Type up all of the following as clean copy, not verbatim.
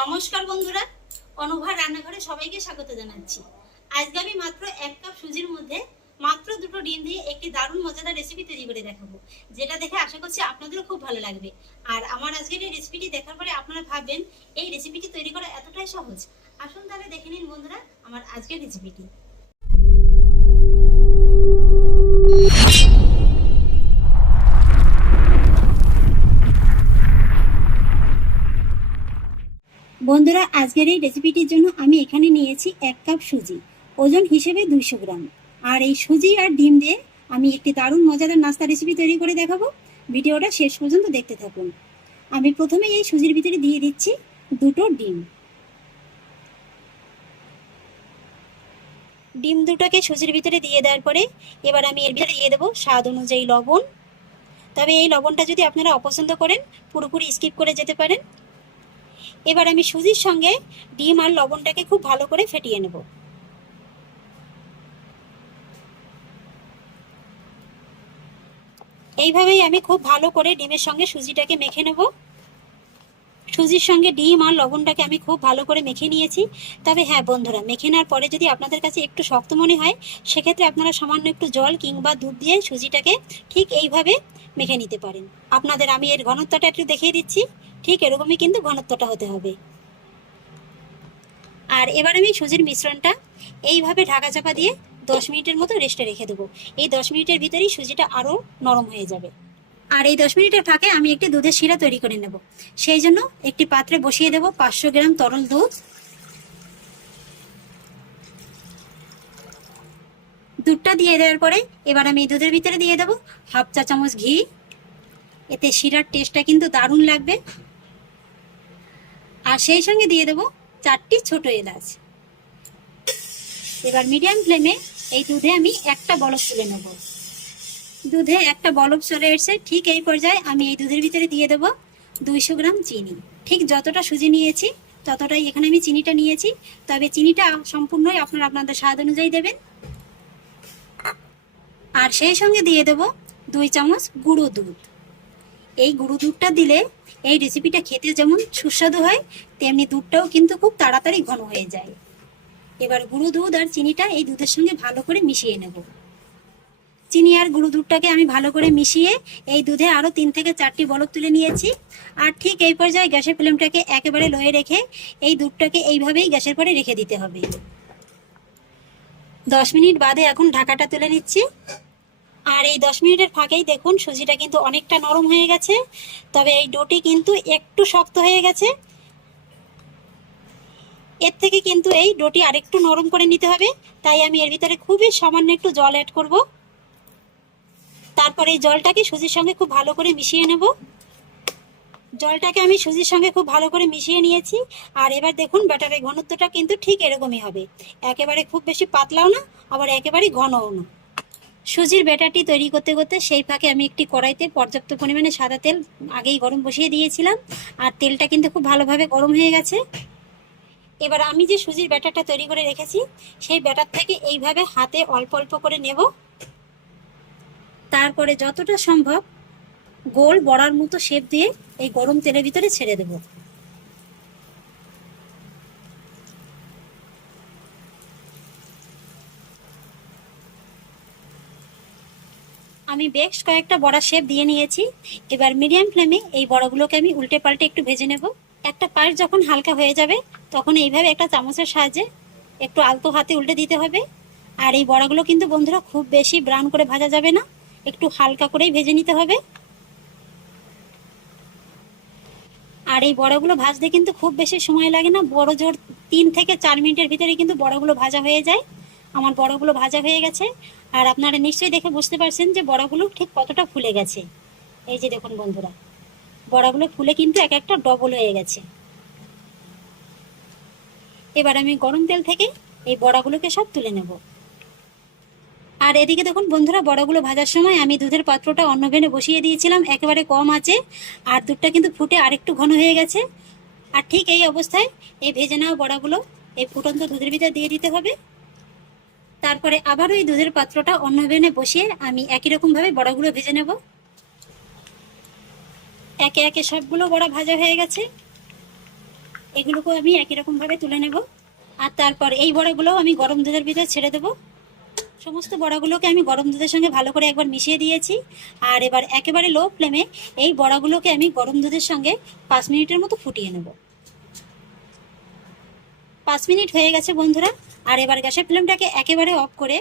নমস্কার বন্ধুরা, অনুভা রান্নাঘরে সবাইকে স্বাগত জানাচ্ছি। আজকে আমি মাত্র 1 কাপ সুজির মধ্যে মাত্র 2টো ডিম দিয়ে একটি দারুণ মজাদার রেসিপি তৈরি করে দেখাবো, যেটা দেখে আশা করছি আপনাদেরও খুব ভালো লাগবে। আর আমার আজকের এই রেসিপিটি দেখার পরে আপনারা ভাববেন এই রেসিপিটি তৈরি করা এতটাই সহজ। আসুন তাহলে দেখে নিন বন্ধুরা আমার আজকের রেসিপিটি। বন্ধুরা, আজকের এই রেসিপিটির জন্য আমি এখানে নিয়েছি 1 কাপ সুজি, ওজন হিসেবে 200 গ্রাম। আর এই সুজি আর ডিম দিয়ে আমি একটি দারুণ মজাদার নাস্তা রেসিপি তৈরি করে দেখাবো। ভিডিওটা শেষ পর্যন্ত দেখতে থাকুন। আমি প্রথমে এই সুজির ভিতরে দিয়ে দিচ্ছি 2টো ডিম। ডিম দুটোকে সুজির ভিতরে দিয়ে দেওয়ার পরে এবার আমি এর ভিতরে দিয়ে দেবো স্বাদ অনুযায়ী লবণ। তবে এই লবণটা যদি আপনারা অপছন্দ করেন পুরোপুরি স্কিপ করে যেতে পারেন। এবার আমি সুজির সঙ্গে ডিম আর লবণটাকে খুব ভালো করে ফেটিয়ে নেব। এইভাবেই আমি খুব ভালো করে ডিমের সঙ্গে সুজিটাকে মেখে নেব। সুজির সঙ্গে ডিম আর লবণটাকে আমি খুব ভালো করে মেখে নিয়েছি। তবে হ্যাঁ বন্ধুরা, মেখে নেওয়ার পরে যদি আপনাদের কাছে একটু শক্ত মনে হয় সেক্ষেত্রে আপনারা সামান্য একটু জল কিংবা দুধ দিয়ে সুজিটাকে ঠিক এইভাবে মেখে নিতে পারেন। আপনাদের আমি এর ঘনত্বটা একটু দেখিয়ে দিচ্ছি। ঠিক এরকমই কিন্তু ঘনত্বটা হতে হবে। আর এবার আমি সুজির মিশ্রণটা এইভাবে ঢাকা চাপা দিয়ে 10 মিনিটের মতো রেস্টে রেখে দেবো। এই 10 মিনিটের ভিতরেই সুজিটা আরও নরম হয়ে যাবে। আর এই 10 মিনিটের ফাঁকে আমি একটি দুধের শিরা তৈরি করে নেব। সেই জন্য একটি পাত্রে বসিয়ে দেব 500 গ্রাম তরল দুধ। দুধটা দিয়ে দেওয়ার পরে এবার আমি এই দুধের ভিতরে দিয়ে দেব হাফ চা চামচ ঘি। এতে শিরার টেস্টটা কিন্তু দারুণ লাগবে। আর সেই সঙ্গে দিয়ে দেব 4টি ছোট এলাচ। এবার মিডিয়াম ফ্লেমে এই দুধে আমি একটা বলক তুলে নেব। দুধে একটা বলক চলে এসেছে, ঠিক এই পর্যায়ে আমি এই দুধের ভিতরে দিয়ে দেব 200 গ্রাম চিনি। ঠিক যতটা সুজি নিয়েছি ততটাই এখানে আমি চিনিটা নিয়েছি। তবে চিনিটা সম্পূর্ণই আপনারা আপনাদের স্বাদ অনুযায়ী দেবেন। আর সেই সঙ্গে দিয়ে দেব 2 চামচ গুঁড়ো দুধ। এই গুঁড়ো দুধটা দিলে এই রেসিপিটা খেতে যেমন সুস্বাদু হয় তেমনি দুধটাও কিন্তু খুব তাড়াতাড়ি ঘন হয়ে যায়। এবার গুঁড়ো দুধ আর চিনিটা এই দুধের সঙ্গে ভালো করে মিশিয়ে নেব। চিনি আর গুঁড়ো দুধটাকে আমি ভালো করে মিশিয়ে এই দুধে আরও 3 থেকে 4টি বলক তুলে নিয়েছি। আর ঠিক এই পর্যায়ে গ্যাসের ফ্লেমটাকে একেবারে লোয়ে রেখে এই দুধটাকে এইভাবেই গ্যাসের পরে রেখে দিতে হবে। 10 মিনিট বাদে এখন ঢাকাটা তুলে নিচ্ছি। আর এই 10 মিনিটের ফাঁকেই দেখুন সুজিটা কিন্তু অনেকটা নরম হয়ে গেছে। তবে এই ডোটি কিন্তু একটু শক্ত হয়ে গেছে। এর থেকে কিন্তু এই ডোটি আরেকটু নরম করে নিতে হবে। তাই আমি এর ভিতরে খুবই সামান্য একটু জল অ্যাড করব। তারপরে এই জলটাকে সুজির সঙ্গে খুব ভালো করে মিশিয়ে নেব। জলটাকে আমি সুজির সঙ্গে খুব ভালো করে মিশিয়ে নিয়েছি। আর এবার দেখুন ব্যাটারের ঘনত্বটা কিন্তু ঠিক এরকমই হবে। একেবারে খুব বেশি পাতলাও না, আবার একেবারে ঘনও না। সুজির ব্যাটারটি তৈরি করতে করতে সেই ফাঁকে আমি একটি কড়াইতে পর্যাপ্ত পরিমাণে সাদা তেল আগেই গরম বসিয়ে দিয়েছিলাম। আর তেলটা কিন্তু খুব ভালোভাবে গরম হয়ে গেছে। এবার আমি যে সুজির ব্যাটারটা তৈরি করে রেখেছি সেই ব্যাটার থেকে এইভাবে হাতে অল্প অল্প করে নেব। তারপরে যতটা সম্ভব গোল বড়ার মতো শেপ দিয়ে এই গরম তেলের ভিতরে ছেড়ে দেব। আমি বেশ কয়েকটা বড়া শেপ দিয়ে নিয়েছি। এবার মিডিয়াম ফ্লেমে এই বড়াগুলোকে আমি উল্টে পাল্টে একটু ভেজে নেব। একটা পাশ যখন হালকা হয়ে যাবে তখন এইভাবে একটা চামচের সাহায্যে একটু আলতো হাতে উল্টে দিতে হবে। আর এই বড়াগুলো কিন্তু বন্ধুরা খুব বেশি ব্রাউন করে ভাজা যাবে না, একটু হালকা করেই ভেজে নিতে হবে। আর এই বড়াগুলো ভাজতে কিন্তু খুব বেশি সময় লাগে না, বড় জোর 3 থেকে 4 মিনিটের ভিতরে কিন্তু বড়াগুলো ভাজা হয়ে যায়। আমার বড়াগুলো ভাজা হয়ে গেছে। আর আপনারা নিশ্চয়ই দেখে বুঝতে পারছেন যে বড়াগুলো ঠিক কতটা ফুলে গেছে। এই যে দেখুন বন্ধুরা, বড়াগুলো ফুলে কিন্তু এক একটা ডবল হয়ে গেছে। এবার আমি গরম তেল থেকে এই বড়াগুলোকে সব তুলে নেব। আর এদিকে দেখুন বন্ধুরা, বড়াগুলো ভাজার সময় আমি দুধের পাত্রটা অন্য ভেনে বসিয়ে দিয়েছিলাম একেবারে কম আঁচে। আর দুধটা কিন্তু ফুটে আরেকটু ঘন হয়ে গেছে। আর ঠিক এই অবস্থায় এই ভেজে নেওয়া বড়াগুলো এই ফুটন্ত দুধের ভিতরে দিয়ে দিতে হবে। তারপরে আবারও এই দুধের পাত্রটা অন্য ভেনে বসিয়ে আমি একই রকমভাবে বড়াগুলো ভেজে নেব। একে একে সবগুলো বড়া ভাজা হয়ে গেছে। এগুলোকেও আমি একই রকমভাবে তুলে নেব। আর তারপর এই বড়াগুলোও আমি গরম দুধের ভিতরে ছেড়ে দেবো। সমস্ত বড়াগুলোকে আমি গরম দুধের সঙ্গে ভালো করে একবার মিশিয়ে দিয়েছি। আর এবার একেবারে লো ফ্লেমে এই বড়াগুলোকে আমি গরম দুধের সঙ্গে 5 মিনিটের মতো ফুটিয়ে নেব। 5 মিনিট হয়ে গেছে বন্ধুরা। আর এবার গ্যাসের ফ্লেমটাকে একেবারে অফ করে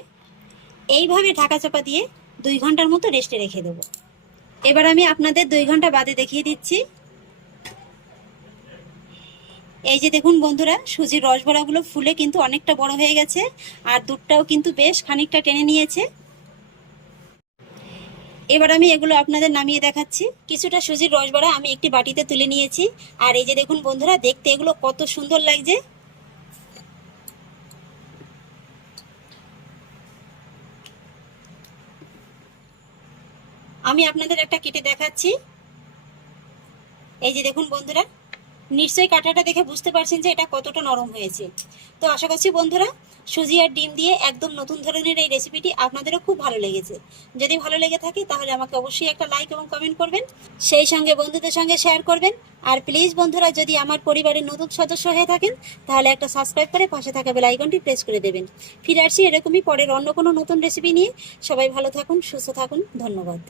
এইভাবে ঢাকা চাপা দিয়ে 2 ঘন্টার মতো রেস্টে রেখে দেবো। এবার আমি আপনাদের 2 ঘন্টা বাদে দেখিয়ে দিচ্ছি। এই যে দেখুন বন্ধুরা, সুজির রসবড়াগুলো ফুলে কিন্তু অনেকটা বড় হয়ে গেছে, আর দুধটাও কিন্তু বেশ খানিকটা টেনে নিয়েছে। এবার আমি এগুলো আপনাদের নামিয়ে দেখাচ্ছি। কিছুটা সুজির রসবড়া আমি একটি বাটিতে তুলে নিয়েছি। আর এই যে দেখুন বন্ধুরা, দেখতে এগুলো কত সুন্দর লাগছে। আমি আপনাদের একটা কেটে দেখাচ্ছি। এই যে দেখুন বন্ধুরা, নিশ্চয়ই কাঁটাটা দেখে বুঝতে পারছেন যে এটা কতটা নরম হয়েছে। তো আশা করছি বন্ধুরা, সুজি আর ডিম দিয়ে একদম নতুন ধরনের এই রেসিপিটি আপনাদেরও খুব ভালো লেগেছে। যদি ভালো লেগে থাকে তাহলে আমাকে অবশ্যই একটা লাইক এবং কমেন্ট করবেন, সেই সঙ্গে বন্ধুদের সঙ্গে শেয়ার করবেন। আর প্লিজ বন্ধুরা, যদি আমার পরিবারের নতুন সদস্য হয়ে থাকেন তাহলে একটা সাবস্ক্রাইব করে পাশে থাকা বেল আইকনটি প্রেস করে দেবেন। ফিরে আসছি এরকমই পরের অন্য কোনো নতুন রেসিপি নিয়ে। সবাই ভালো থাকুন, সুস্থ থাকুন, ধন্যবাদ।